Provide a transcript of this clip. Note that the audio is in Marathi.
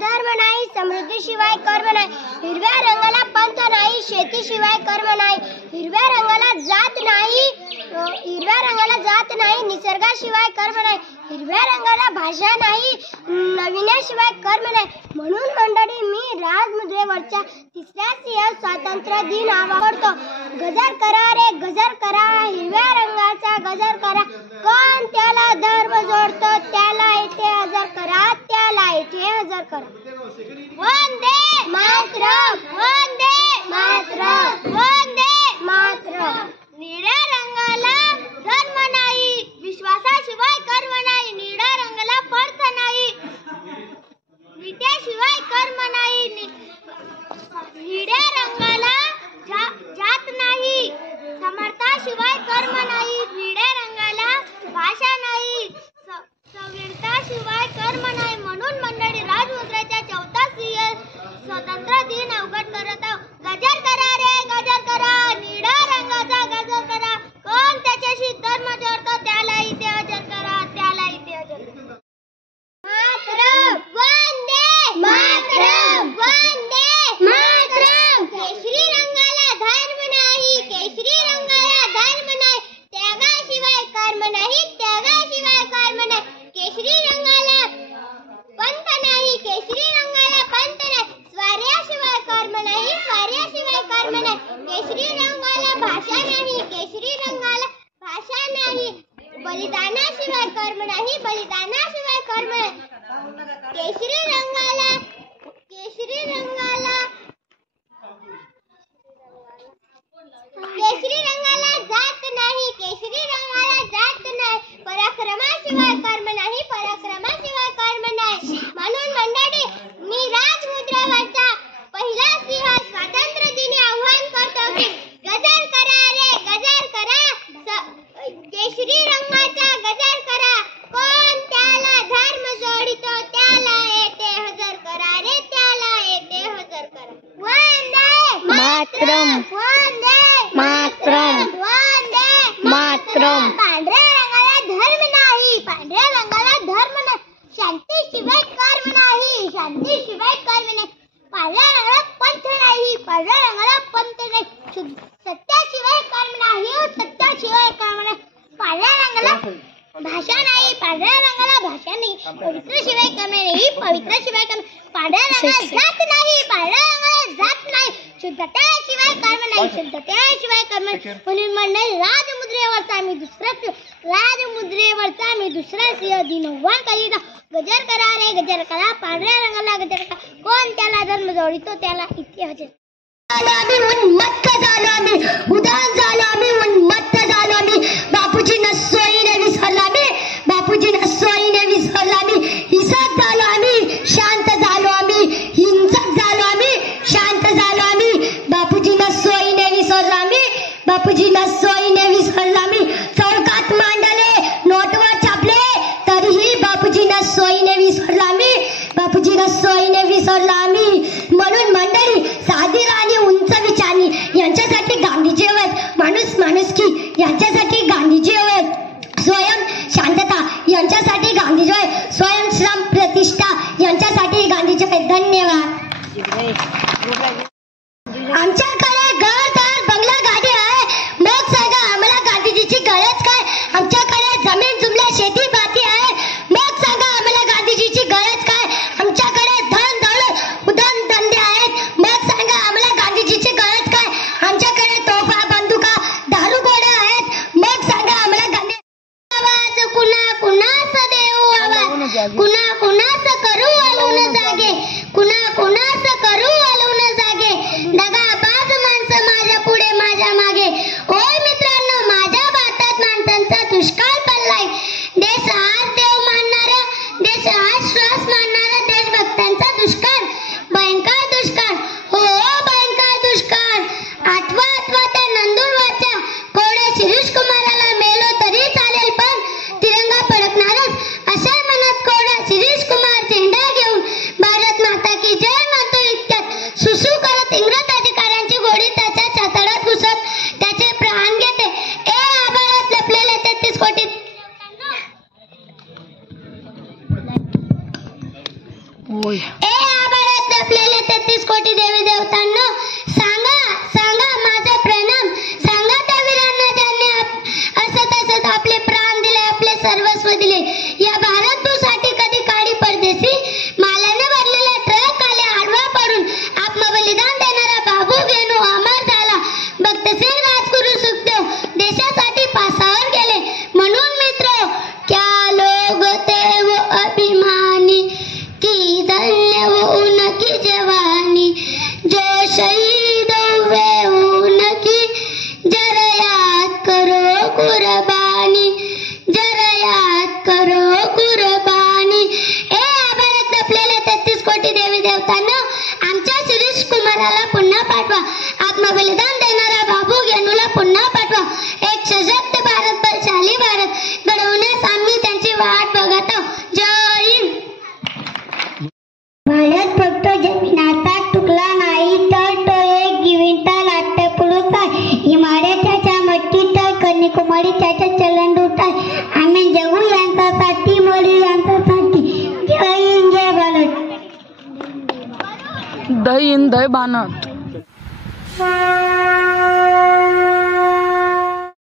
धर्म नाही, समृद्धीशिवाय कर्म नाही, हिरव्या रंगाला पंथ नाही, शेतीशिवाय कर्म नाही, हिरव्या रंगाला जात नाही, निसर्गाशिवाय कर्म नाही, हिरव्या रंगाला भाषा नाही, नविन्याशिवाय कर्म नाही. म्हणून मंडळी मी राजमुद्रेवरच्या तिसऱ्या सिंह स्वातंत्र्य दिन आवडतो. गजर करा रे गजर करा, हिरव्या रंगाचा गजर करा, कोण त्याला धर्म जोडतो त्याला येथे हजर करा, त्याला येथे हजर करा. वंदे मातरम, वंदे मातरम, वंदे मातरम. निळ्या रंगाला धर्म नाही, विश्वासाशिवाय कर्म नाही, निळ्या रंगाला पंथ नाही, विट्याशिवाय कर्म नाही, निळ्या रंगाला जात नाही, समर्थाशिवाय कर्म नाही, निळ्या रंगाला भाषा नाही, संविधानाशिवाय कर्म नाही. म्हणून मंडळी राजमुद्रेच्या 14 सिंह स्वातंत्र्य दिन अवघड करत आहोत. गजर करा रे गजर करा, निळ्या रंगाचा गजर करा, कोण त्याच्याशी धर्म जोडतो त्याला इथे हजर करा, त्याला इथे हजर करा. मातरम, वंदे मातरम, वंदे मातरम. केशरी रंगाला धर्म नाही, केशरी रंगाला धर्म नाही, त्यागाशिवाय कर्म नाही, त्यागाशिवाय कर्म नाही, केशरी रंगाला पंथ नाही, केशरी रंगाला पंथ नाही, स्वार्याशिवाय कर्म नाही, स्वार्याशिवाय कर्म नाही, केशरी रंगाला भाषा नाही, केशरी रंगाला भाषा नाही, बलिदानाशिवाय कर्म नाही, बलिदानाशिवाय कर्म नाही, केशरी रंगाला जात नाही, केशरी रंगाला जात नाही, पराक्रमाशिवाय कर्म नाही, पराक्रमाशिवाय कर्म नाही. म्हणून मंडळी मी राजमुद्रेवरचा पहिला सिंह स्वातंत्र्य दिनी आव्हान करतो की गजर करा रे गजर करा, केशरी रंगाचा गजर करा, कोण त्याला धर्म जोडितो त्याला येथे हजर करा रे, त्याला येथे हजर करा. वंदे मातरम, वंदे मातरम, वंदे मातरम. पांढऱ्या रंगाला धर्म नाही, पांढऱ्या रंगाला धर्म नाही, शांतीशिवाय कर्म नाही, शांतीशिवाय कर्म नाही, पांढऱ्या रंगाला पंथ नाही, पांढऱ्या रंगाला पंथ नाही, सत्याशिवाय कर्म नाही, सत्याशिवाय कर्म नाही, पांढऱ्या रंगाला भाषा नाही, पांढऱ्या रंगाला भाषा नाही, पवित्रशिवाय कर्म नाही, पवित्रशिवाय कर्म, पांढऱ्या रंगाला जात नाही, पांढऱ्या रंगाला जात नाही, शुद्धतेशिवाय कर्म नाही, शुद्धतेशिवाय कर्म नाही. म्हणून मंडळी राजमुद्रेवरचा आम्ही दुसरा सिंह दिन आव्हान करीत आहोत. गजर करा रे गजर करा, पांढऱ्या रंगाला गजर करा, कोण त्याला धर्म जोडितो त्याला इथे हजर. आम्ही उन्मत्त झालो, आम्ही उदास झालो, आम्ही उन्मत्त झालो, आम्ही बापूजींना सोयीने विसरलो, आम्ही बापूजींना सोयीने विसरलो, आम्ही हिंसक झालो, आम्ही शांत झालो, आम्ही हिंसक झालो, आम्ही शांत झालो, आम्ही बापूजींना सोयीने विसरलो, आम्ही बापूजींना सोयीने विसरलो, आम्ही चौकात मांडले, नोटवर छापले, तरीही बापूजींना सोयीने विसरलो, आम्ही बापूजींना सोयीने विसरलो आम्ही. म्हणून मंडळी साधी राणी उंच विचारणी यांच्यासाठी गांधीजी हवेत, माणूस माणुसकी यांच्यासाठी गांधीजी हवेत, स्वयं शांतता यांच्यासाठी गांधीजी हवेत, स्वयंश्रम प्रतिष्ठा यांच्यासाठी गांधीजी हवेत. धन्यवाद. आमच्याकडे घरदार बंगला गाडी आहे, मग सांगा आम्हाला गांधीजीची गरज काय? आमच्याकडे जमीन जुमला शेती बाती आहे, मग सांगा आम्हाला गांधीजीची गरज काय? आमच्याकडे धन दौलत उधन धंदे आहेत, मग सांगा आम्हाला गांधीजीची गरज काय? आमच्याकडे तोफा बंदुका दारू गोळ्या आहेत, मग सांगा आम्हाला गांधी. आवाज कुणा कुणास देऊ, आवाज कुणा कुणास करू आलून जागे, कुणा कुणास करू आलून जागे, दगाबाज माणसं माझ्या पुढे माझ्या मागे. ओय मित्रांनो, माझ्या भारतात माणसांचा दुष्काळ पडलाय, देश हाच देव मानणारा, देश हाच श्वास मानणारा देशभक्तांचा दुष्काळ, भयंकर दुष्काळ, हो भयंकर दुष्काळ. आठवा त्या नंदुरबारच्या कोवड्या शिरीष कुमाराला मेलो तरी चालेल, पण तिरंगा फडकणारच अशा मनात कोवडा शिरीष कुमार झेंडा घेऊन भारत माता की जय म्हणतो इतक्यात तपलेल्या 33 कोटी देवी देवतांनो, सांगा सांगा माझा प्रणाम. सांगा त्या वीरांना ज्यांनी असत आपले प्राण दिले, आपले सर्वस्व दिले. या भारत भूसाठी कधी काळी परदेशी मालाने भरलेला ट्रक आले आडवा पडून. आत्मबलिदान देणारा बाबू गेनू अमर झाला. भक्तसिंग राजगुरू सुखदेव देशासाठी पासावर गेले. म्हणून मित्र, क्या लोग थे वो अभिमानी, की धन्य वो उनकी जवानी, जो शहीद हुए उनकी जरा याद करो कुर्बानी, जरा याद करो कुर्बानी. ए आभारात लपलेल्या 33 कोटी देवी देवतांनो, आमच्या शिरीष कुमाराला पुन्हा पाठवा. आत्मबलिदान देणारा बाबू गेनूला पुन्हा पाठवा. एक सशक्त भारत, बलशाली भारत घडवण्यास आम्ही त्यांची वाट बघत आहोत. जय हिंद. भारत फक्त जमिनाचा तुकला नाही, तर तो एक जिवंत नाट्यपुरुष आहे. हिमालयाच्या मट्टी तर कन्याकुमारी त्याच्या चलनदूत आहे. आम्ही जगू यांच्यासाठी, मरू यांच्यासाठी. जय हिंद, जय भारत. जय हिंद, जय भारत.